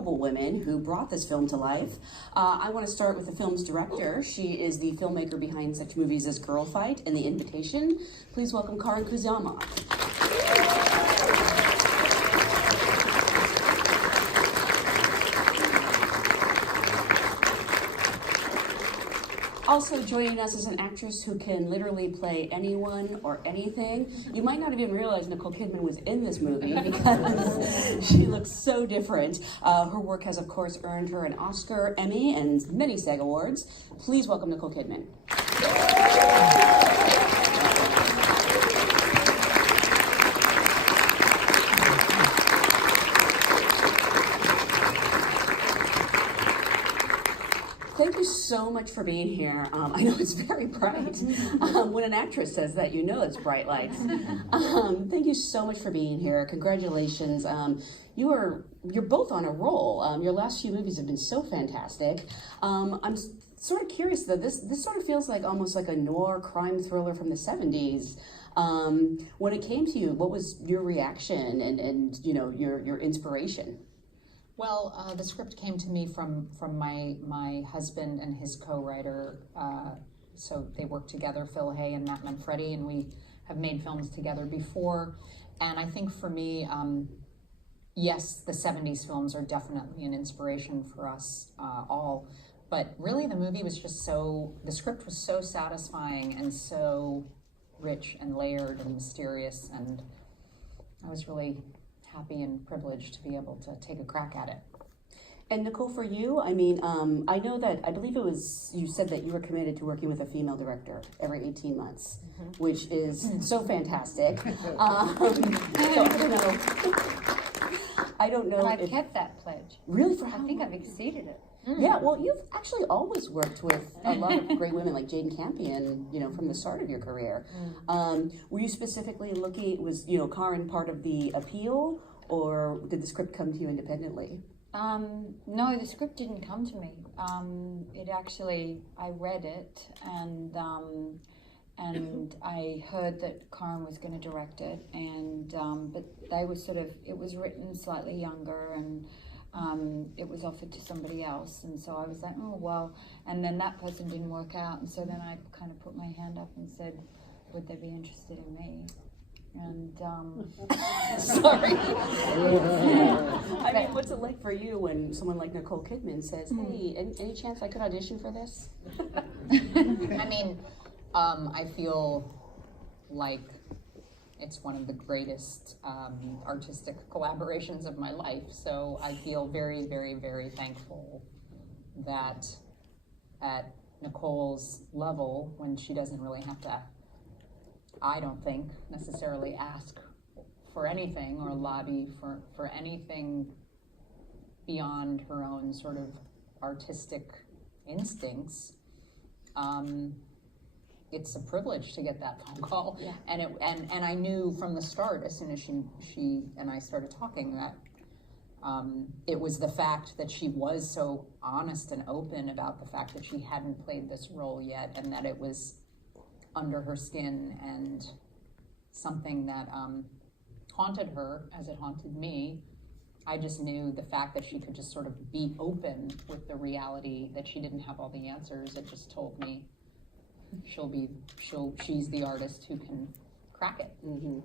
remarkable women who brought this film to life. I want to start with the film's director. She is the filmmaker behind such movies as Girl Fight and The Invitation. Please welcome Karyn Kusama. Also joining us is an actress who can literally play anyone or anything. You might not even realize Nicole Kidman was in this movie because she looks so different. Her work has, of course, earned her an Oscar, Emmy, and many SAG Awards. Please welcome Nicole Kidman. Thank you so much for being here. I know it's very bright. When an actress says that, you know it's bright lights. Thank you so much for being here. Congratulations. You're both on a roll. Your last few movies have been so fantastic. I'm sort of curious though. This sort of feels like almost like a noir crime thriller from the 70s. When it came to you, what was your reaction and you know your inspiration? Well, the script came to me from my husband and his co-writer. So they work together, Phil Hay and Matt Manfredi, and we have made films together before. And I think for me, yes, the 70s films are definitely an inspiration for us all. But really the movie was just the script was so satisfying and so rich and layered and mysterious. And I was really happy and privileged to be able to take a crack at it. And Nicole, for you, I mean, I know that, I believe it was, you said that you were committed to working with a female director every 18 months, which is so fantastic. So I don't know. And I've kept that pledge. Really? For I how think long? I've exceeded it. Yeah, well, you've actually always worked with a lot of great women like Jane Campion, you know, from the start of your career. Were you specifically looking, was, you know, Karyn part of the appeal, or did the script come to you independently? No, the script didn't come to me. It actually, I read it, and I heard that Karyn was going to direct it, and but they were sort of, it was written slightly younger, and it was offered to somebody else, and so I was like, oh well, and then that person didn't work out, and so then I kind of put my hand up and said, would they be interested in me? And sorry. I mean, what's it like for you when someone like Nicole Kidman says, hey, any chance I could audition for this? I mean, I feel like it's one of the greatest artistic collaborations of my life. So I feel very, very, very thankful that at Nicole's level, when she doesn't really have to, I don't think, necessarily ask for anything or lobby for anything beyond her own sort of artistic instincts, it's a privilege to get that phone call. Yeah. And I knew from the start, as soon as she and I started talking, that it was the fact that she was so honest and open about the fact that she hadn't played this role yet, and that it was under her skin and something that haunted her as it haunted me. I just knew the fact that she could just sort of be open with the reality that she didn't have all the answers. It just told me she's the artist who can crack it. And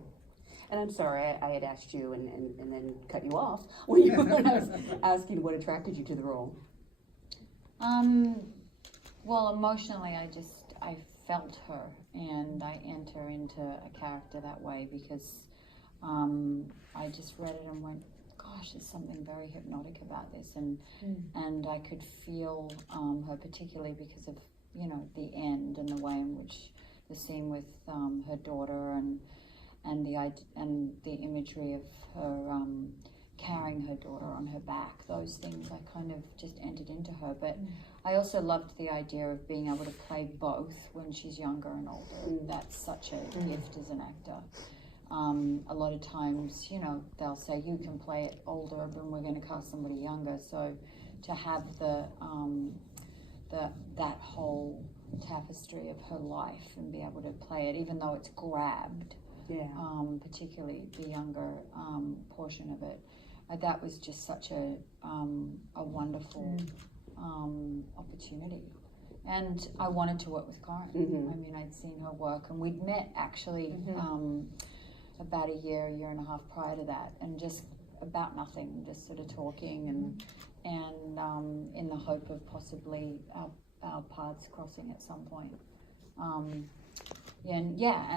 I'm sorry, I had asked you and then cut you off when I was asking what attracted you to the role. well, emotionally, I felt her, and I enter into a character that way because I just read it and went, gosh, there's something very hypnotic about this, and I could feel her, particularly because of, you know, the end and the way in which the scene with her daughter and the imagery of her carrying her daughter on her back. Those things I kind of just entered into her. But I also loved the idea of being able to play both when she's younger and older. That's such a gift as an actor. A lot of times, you know, they'll say you can play it older, but we're going to cast somebody younger. So to have that whole tapestry of her life and be able to play it, even though it's grabbed, particularly the younger portion of it, that was just such a wonderful opportunity. And I wanted to work with Karyn. I mean, I'd seen her work, and we'd met actually about a year and a half prior to that, and just about nothing, just sort of talking, and in the hope of possibly our paths crossing at some point. And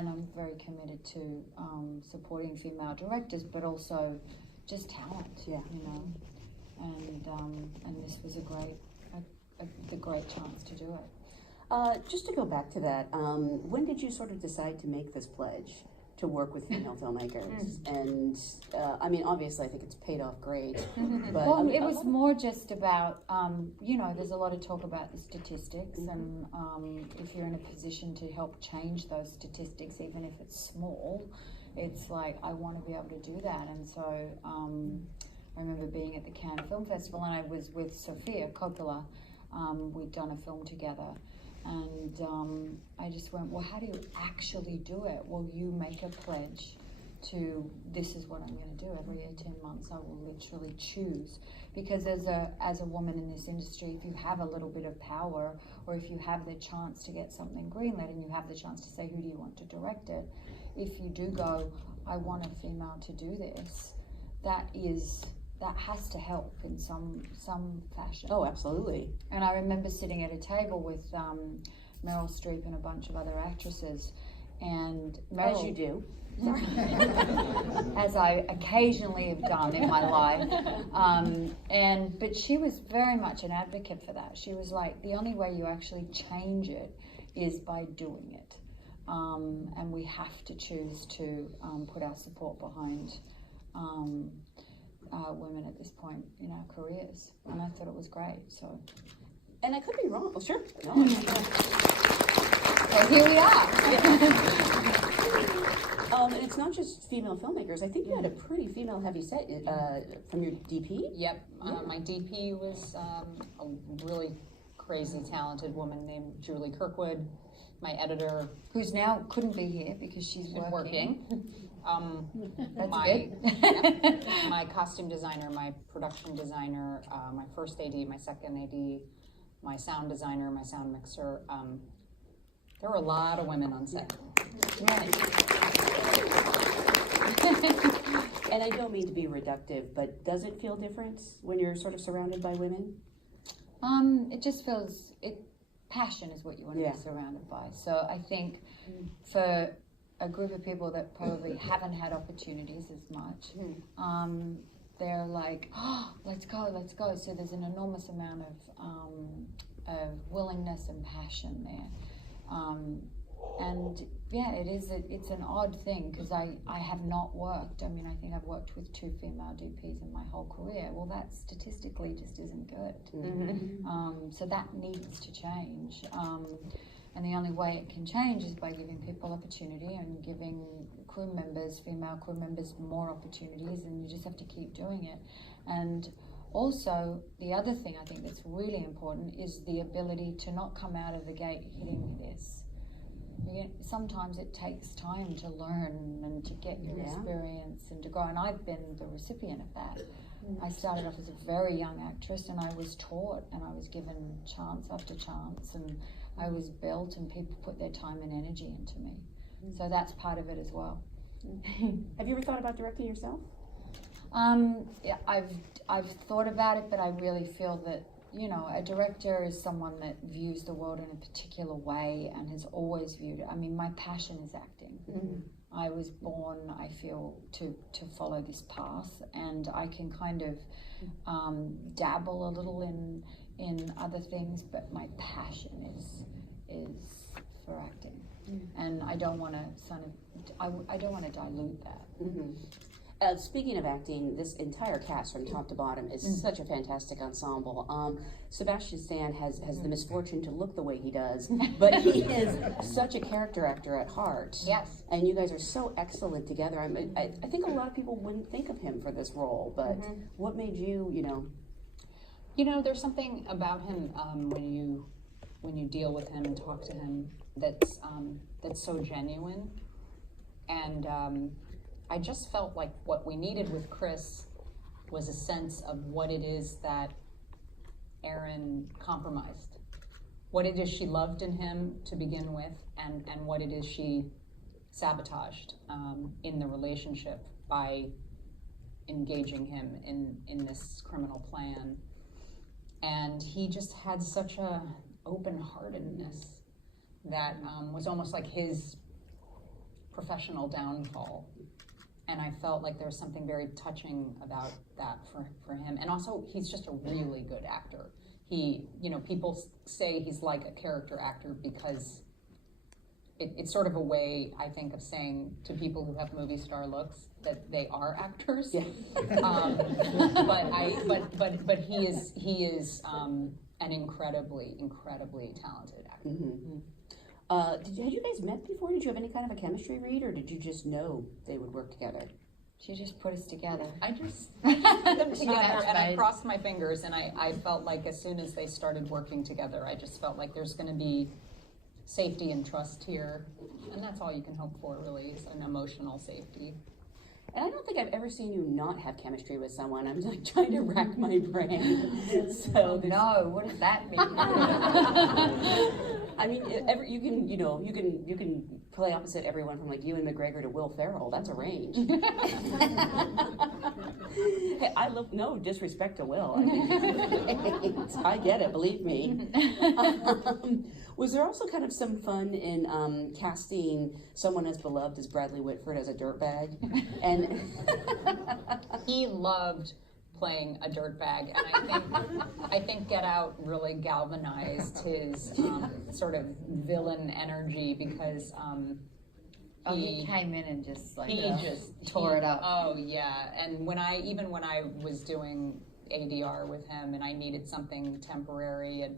I'm very committed to supporting female directors, but also just talent, you know. And this was a great chance to do it. Just to go back to that, when did you sort of decide to make this pledge to work with female filmmakers? And I mean, obviously, I think it's paid off great. But well, it was more just about, there's a lot of talk about the statistics, and if you're in a position to help change those statistics, even if it's small, it's like, I want to be able to do that. And so I remember being at the Cannes Film Festival, and I was with Sofia Coppola. We'd done a film together. And I just went, well, how do you actually do it? Well, you make a pledge to, this is what I'm going to do. Every 18 months I will literally choose. Because as a woman in this industry, if you have a little bit of power, or if you have the chance to get something greenlit and you have the chance to say, who do you want to direct it? If you do go, I want a female to do this, that has to help in some fashion. Oh, absolutely. And I remember sitting at a table with Meryl Streep and a bunch of other actresses, and Meryl, as you do, as I occasionally have done in my life, but she was very much an advocate for that. She was like, the only way you actually change it is by doing it, and we have to choose to put our support behind women at this point in our careers, and I thought it was great. So, and I could be wrong. Well, sure. No. So here we are. And it's not just female filmmakers. I think you had a pretty female-heavy set from your DP. Yep. My DP was a really crazy, talented woman named Julie Kirkwood. My editor, who's now couldn't be here because she's working. That's good. My costume designer, my production designer, my first AD, my second AD, my sound designer, my sound mixer. There were a lot of women on set. And I don't mean to be reductive, but does it feel different when you're sort of surrounded by women? It just feels, passion is what you want to be surrounded by. So I think for a group of people that probably haven't had opportunities as much, they're like, oh, let's go. So there's an enormous amount of willingness and passion there. And it's an odd thing, because I have not worked. I mean, I think I've worked with 2 female DPs in my whole career. Well, that statistically just isn't good. So that needs to change. And the only way it can change is by giving people opportunity and giving female crew members more opportunities, and you just have to keep doing it. And also, the other thing I think that's really important is the ability to not come out of the gate hitting this. Sometimes it takes time to learn and to get your experience and to grow, and I've been the recipient of that. I started off as a very young actress, and I was taught and I was given chance after chance, and I was built, and people put their time and energy into me. So that's part of it as well. Have you ever thought about directing yourself? I've thought about it, but I really feel that, a director is someone that views the world in a particular way and has always viewed it. I mean, my passion is acting. I was born, I feel, to follow this path, and I can kind of dabble a little in other things, but my passion is for acting. And I don't want to I don't want to dilute that. Speaking of acting, this entire cast from top to bottom is such a fantastic ensemble. Sebastian Stan has the misfortune to look the way he does, but he is such a character actor at heart. Yes. And you guys are so excellent together. I think a lot of people wouldn't think of him for this role, but what made you, there's something about him when you deal with him and talk to him that's so genuine. And I just felt like what we needed with Chris was a sense of what it is that Erin compromised. What it is she loved in him to begin with, and what it is she sabotaged in the relationship by engaging him in this criminal plan. And he just had such a open-heartedness that was almost like his professional downfall. And I felt like there was something very touching about that for him. And also, he's just a really good actor. People say he's like a character actor because it's sort of a way, I think, of saying to people who have movie star looks that they are actors. Yeah. But he is an incredibly talented actor. Mm-hmm. Had you guys met before? Did you have any kind of a chemistry read, or did you just know they would work together? She just put us together. I just put them together, and I crossed my fingers, and I felt like as soon as they started working together, I just felt like there's going to be safety and trust here, and that's all you can hope for, really, is an emotional safety. And I don't think I've ever seen you not have chemistry with someone. I'm like trying to rack my brain. So no, what does that mean? I mean, you can play opposite everyone from like Ewan McGregor to Will Ferrell. That's a range. Hey, no disrespect to Will. I mean, I get it, believe me. Was there also kind of some fun in casting someone as beloved as Bradley Whitford as a dirtbag? And he loved playing a dirtbag, and I think Get Out really galvanized his sort of villain energy because he came in and just like just tore it up. Oh yeah, and when I was doing ADR with him and I needed something temporary, and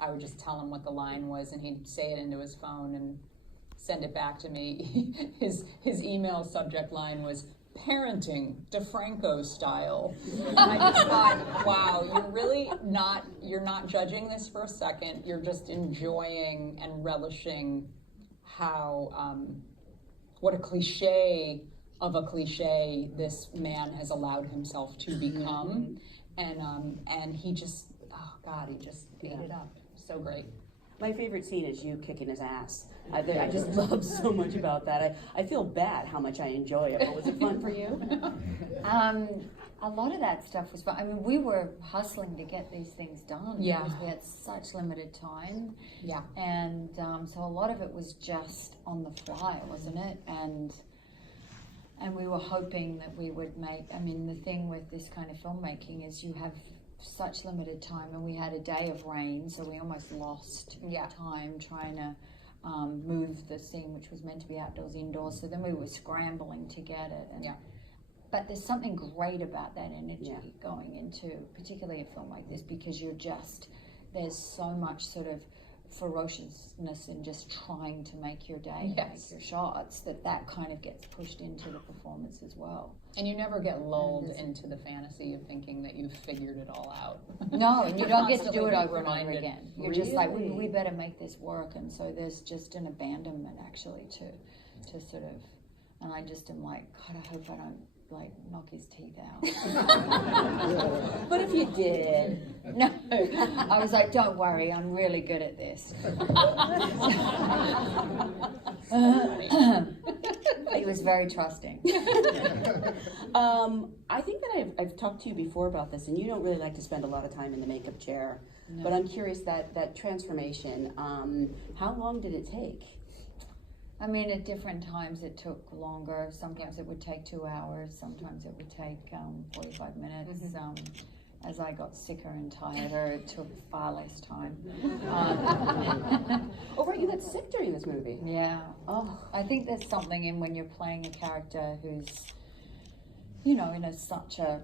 I would just tell him what the line was, and he'd say it into his phone and send it back to me. His email subject line was "Parenting DeFranco style." And I just thought, wow, you're not judging this for a second. You're just enjoying and relishing how what a cliche of a cliche this man has allowed himself to become. And he just, oh God, he just ate it up. So great. My favorite scene is you kicking his ass. I just love so much about that. I feel bad how much I enjoy it, but was it fun for you? A lot of that stuff was fun. I mean, we were hustling to get these things done because we had such limited time. Yeah. And so a lot of it was just on the fly, wasn't it? And we were hoping that we would make, I mean, the thing with this kind of filmmaking is you have such limited time, and we had a day of rain, so we almost lost time trying to move the scene, which was meant to be outdoors, indoors. So then we were scrambling to get it. And, but there's something great about that energy going into, particularly a film like this, because there's so much sort of ferociousness in just trying to make your day, make your shots, that kind of gets pushed into the performance as well. And you never get lulled into the fantasy of thinking that you've figured it all out. No, and you don't get to do it over and over again. You're just like, we better make this work. And so there's just an abandonment actually to sort of, and I just am like, God, I hope I don't like knock his teeth out. But if you did. No, I was like, don't worry, I'm really good at this. He was very trusting. I think that I've talked to you before about this, and you don't really like to spend a lot of time in the makeup chair. No. But I'm curious, that transformation, how long did it take? I mean, at different times it took longer. Sometimes it would take 2 hours. Sometimes it would take 45 minutes. As I got sicker and tireder, it took far less time. Oh, right, you got sick during this movie. Yeah. Oh, I think there's something in when you're playing a character who's, in such a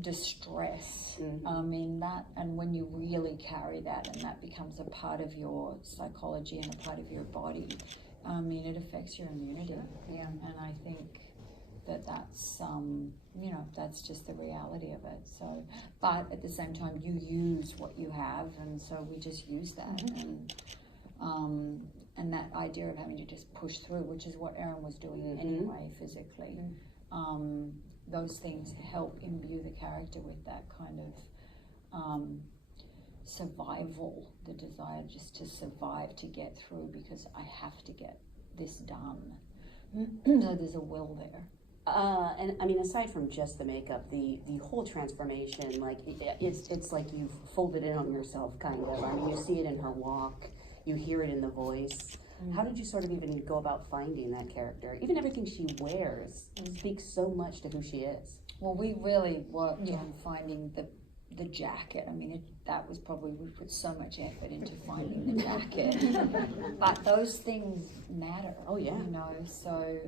distress. I mean, that, and when you really carry that and that becomes a part of your psychology and a part of your body, I mean, it affects your immunity. Yeah. And I think that's, that's just the reality of it. So, but at the same time, you use what you have, and so we just use that. And that idea of having to just push through, which is what Erin was doing anyway, physically. those things help imbue the character with that kind of survival, the desire just to survive, to get through, because I have to get this done. So there's a will there. And I mean, aside from just the makeup, the whole transformation, like it's like you've folded in on yourself, kind of. I mean, you see it in her walk, you hear it in the voice. How did you sort of even go about finding that character? Even everything she wears speaks so much to who she is. Well, we really worked on finding the jacket. I mean, that was probably, we put so much effort into finding the jacket. But those things matter. Oh, yeah. You know, so,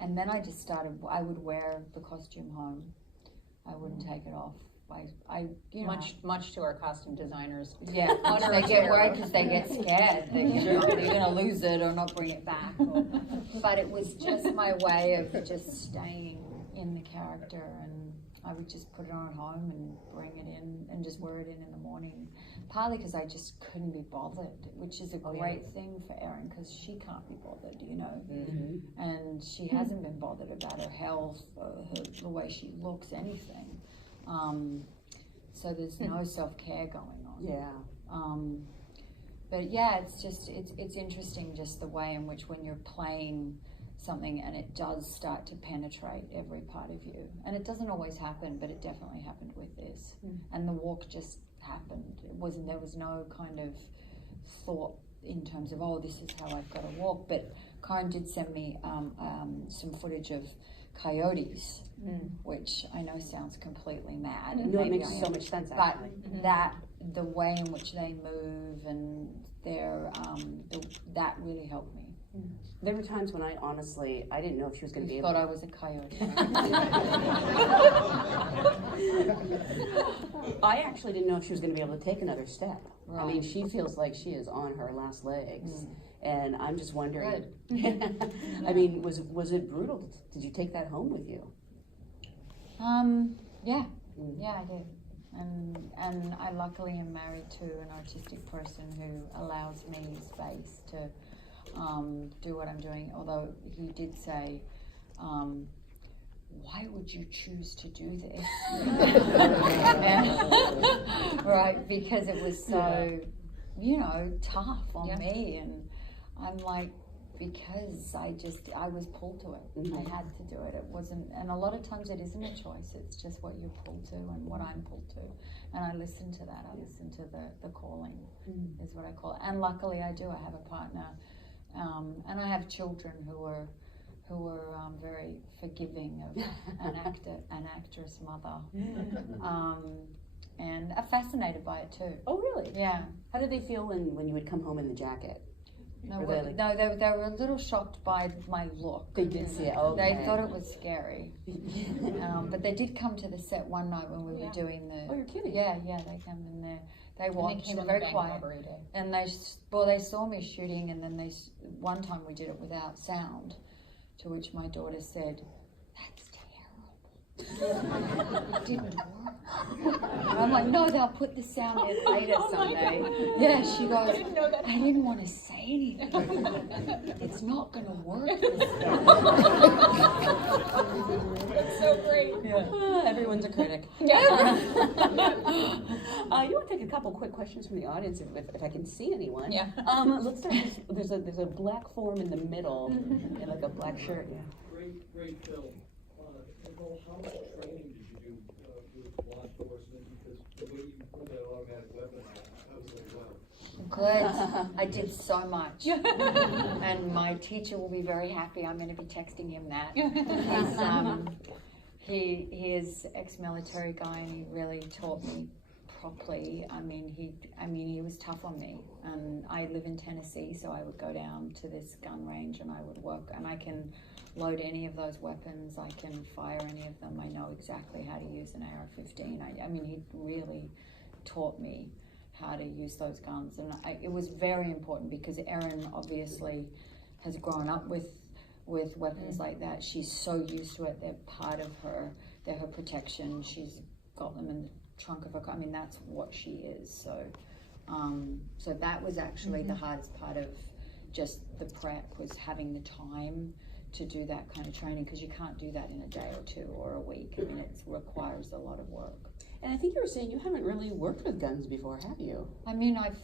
and then I just started, I would wear the costume home. I wouldn't take it off. You know, much to our costume designers. Yeah, they get worried because they get scared that you're going to lose it or not bring it back. But it was just my way of just staying in the character, and I would just put it on at home and bring it in and just wear it in the morning. Partly because I just couldn't be bothered, which is a great thing for Erin, because she can't be bothered, you know. And she hasn't been bothered about her health, the way she looks, anything. So there's no self-care going on. Yeah. But yeah, it's just, it's interesting just the way in which when you're playing something and it does start to penetrate every part of you. And it doesn't always happen, but it definitely happened with this. And the walk just happened. There was no kind of thought in terms of, oh, this is how I've got to walk. But Karyn did send me some footage of coyotes, which I know sounds completely mad. And no, it makes so much sense, actually. But the way in which they move and their, that really helped me. There were times when I didn't know if she was going to be able to... thought I was a coyote. I actually didn't know if she was going to be able to take another step. Right. I mean, she feels like she is on her last legs. And I'm just wondering, I mean, was it brutal? Did you take that home with you? Yeah, I did. And I luckily am married to an artistic person who allows me space to do what I'm doing. Although he did say, why would you choose to do this? Right, because it was so, you know, tough on me. And I'm like, because I was pulled to it. I had to do it. It wasn't, and a lot of times it isn't a choice. It's just what you're pulled to and what I'm pulled to. And I listen to that. I listen to the calling, is what I call it. And luckily I do. I have a partner, and I have children who are very forgiving of an actress mother, and are fascinated by it too. Oh, really? Yeah. How did they feel when you would come home in the jacket? No, they were a little shocked by my look. They did see it. Okay. They thought it was scary. But they did come to the set one night when we were doing the... Oh, you're kidding? Yeah, they came in there. They watched. They came very quiet. Day. And they saw me shooting, and then one time we did it without sound, to which my daughter said, "That's terrible." It didn't work. And I'm like, no, they'll put the sound in later someday. Yeah, she goes, I didn't want to say anything. It's not going to work this time. That's so great. Yeah. Everyone's a critic. Yeah. You want to take a couple quick questions from the audience if I can see anyone. Yeah. Let's start. There's a black form in the middle, and like a black shirt. Yeah. Great film. Nicole, how much training did you do with law enforcement? Because the way you put that automatic weapon on, I was like, wow. Good. I did so much. And my teacher will be very happy. I'm going to be texting him that. He is ex-military guy, and he really taught me properly. I mean, he was tough on me. And I live in Tennessee, so I would go down to this gun range and I would work, and I can load any of those weapons. I can fire any of them. I know exactly how to use an AR-15. I mean, he really taught me how to use those guns. And it was very important because Erin obviously has grown up with weapons like that. She's so used to it. They're part of her. They're her protection. She's got them in the trunk of her car. I mean, that's what she is. So that was actually the hardest part of just the prep, was having the time to do that kind of training, because you can't do that in a day or two or a week. I mean, it requires a lot of work. And I think you were saying you haven't really worked with guns before, have you? I mean, I've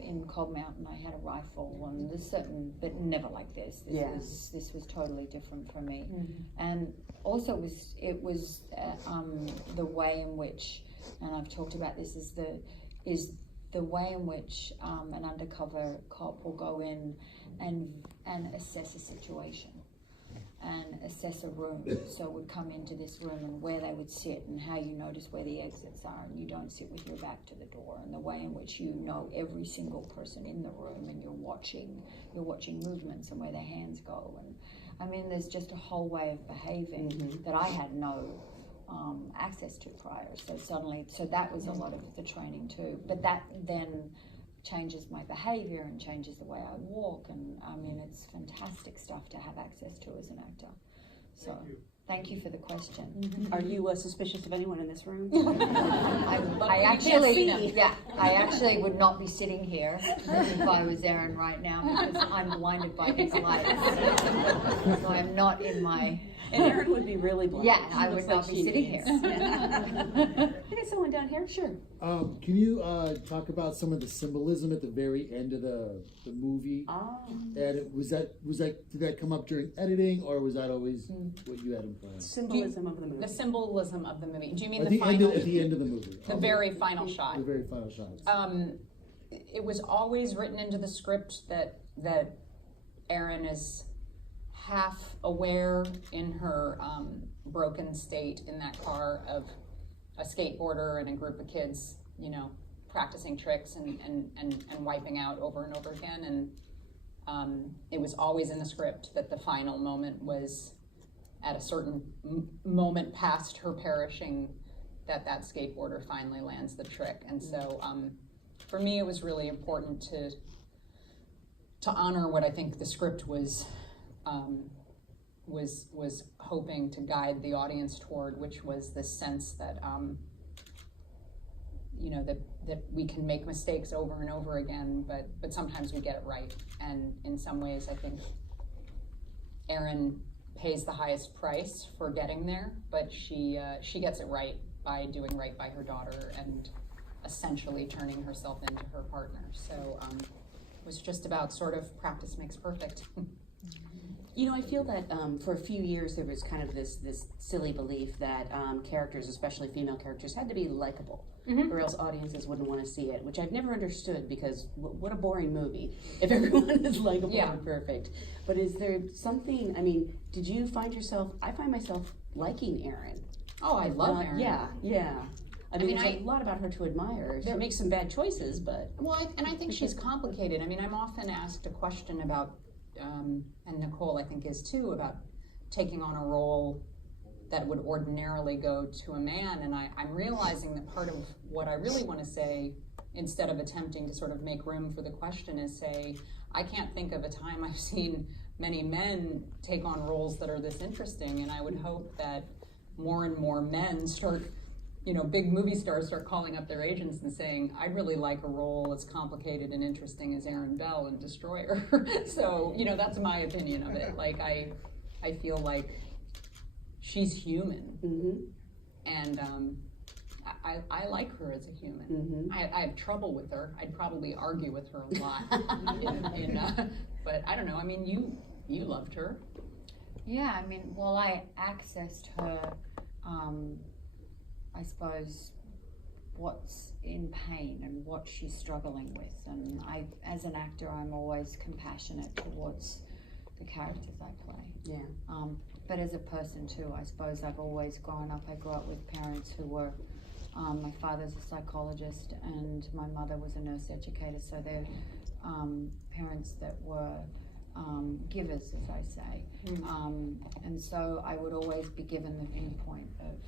in Cold Mountain, I had a rifle, and there's certain, but never like this. This was totally different for me, and also it was the way in which, and I've talked about this, is the way in which an undercover cop will go in and assess a situation and assess a room. So would come into this room and where they would sit and how you notice where the exits are, and you don't sit with your back to the door, and the way in which you know every single person in the room, and you're watching movements and where their hands go. And I mean, there's just a whole way of behaving that I had no access to prior. So that was a lot of the training too. But that then changes my behavior and changes the way I walk, and I mean, it's fantastic stuff to have access to as an actor. So thank you for the question. Are you suspicious of anyone in this room? I actually would not be sitting here if I was Aaron right now, because I'm blinded by these lights. So I'm not in my... And Aaron would be really blind. Yeah, I would not be sitting here. I got someone down here. Sure. Can you talk about some of the symbolism at the very end of the movie? And did that come up during editing, or was that always what you had in plan? Symbolism of the movie. The symbolism of the movie. Do you mean At the final? at the end of the movie. The very final shot. The very final shots. It was always written into the script that Erin is half aware in her broken state in that car of a skateboarder and a group of kids, you know, practicing tricks and wiping out over and over again. And it was always in the script that the final moment was at a certain moment past her perishing, that skateboarder finally lands the trick. And so for me, it was really important to honor what I think the script was hoping to guide the audience toward, which was this sense that you know, that we can make mistakes over and over again, but sometimes we get it right. And in some ways, I think Erin pays the highest price for getting there, but she gets it right by doing right by her daughter and essentially turning herself into her partner. So it was just about sort of practice makes perfect. You know, I feel that for a few years there was kind of this silly belief that characters, especially female characters, had to be likable, or else audiences wouldn't want to see it, which I've never understood, because what a boring movie if everyone is likable and perfect. But is there something, I mean, did you find yourself, I find myself liking Erin. Oh, I love Erin. Yeah. I mean, there's a lot about her to admire. She makes some bad choices, but... Well, and I think she's complicated. I mean, I'm often asked a question about, and Nicole I think is too, about taking on a role that would ordinarily go to a man, and I'm realizing that part of what I really want to say, instead of attempting to sort of make room for the question, is say, I can't think of a time I've seen many men take on roles that are this interesting, and I would hope that more and more men start, you know, big movie stars start calling up their agents and saying, I'd really like a role as complicated and interesting as Erin Bell in Destroyer. So, you know, that's my opinion of it. Like, I feel like she's human. And I like her as a human. I have trouble with her. I'd probably argue with her a lot. But I don't know, I mean, you loved her. Yeah, I mean, well, I accessed her, I suppose, what's in pain and what she's struggling with. And as an actor, I'm always compassionate towards the characters I play. Yeah. But as a person too, I suppose I've always grown up, I grew up with parents who were, my father's a psychologist and my mother was a nurse educator, so they're parents that were givers, as I say. And so I would always be given the viewpoint of,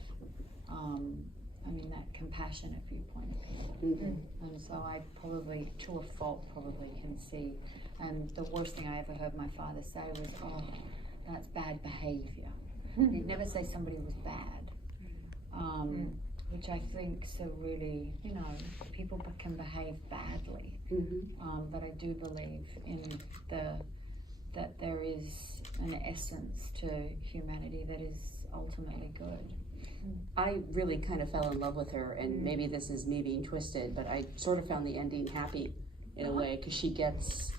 I mean, that compassionate viewpoint of people. And so I probably, to a fault, probably can see. And the worst thing I ever heard my father say was, oh, that's bad behavior. He'd never say somebody was bad. Which I think so really, you know, people can behave badly. But I do believe in that there is an essence to humanity that is ultimately good. I really kind of fell in love with her, and maybe this is me being twisted, but I sort of found the ending happy in a way, because she gets,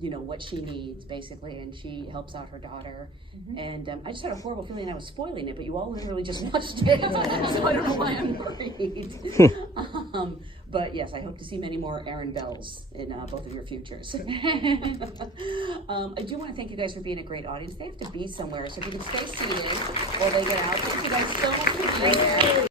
you know, what she needs basically, and she helps out her daughter. And I just had a horrible feeling I was spoiling it, but you all literally just watched it, so I don't know why I'm worried. But yes, I hope to see many more Aaron Bells in both of your futures. I do want to thank you guys for being a great audience. They have to be somewhere, so if you can stay seated while they get out. Thank you guys so much for being here.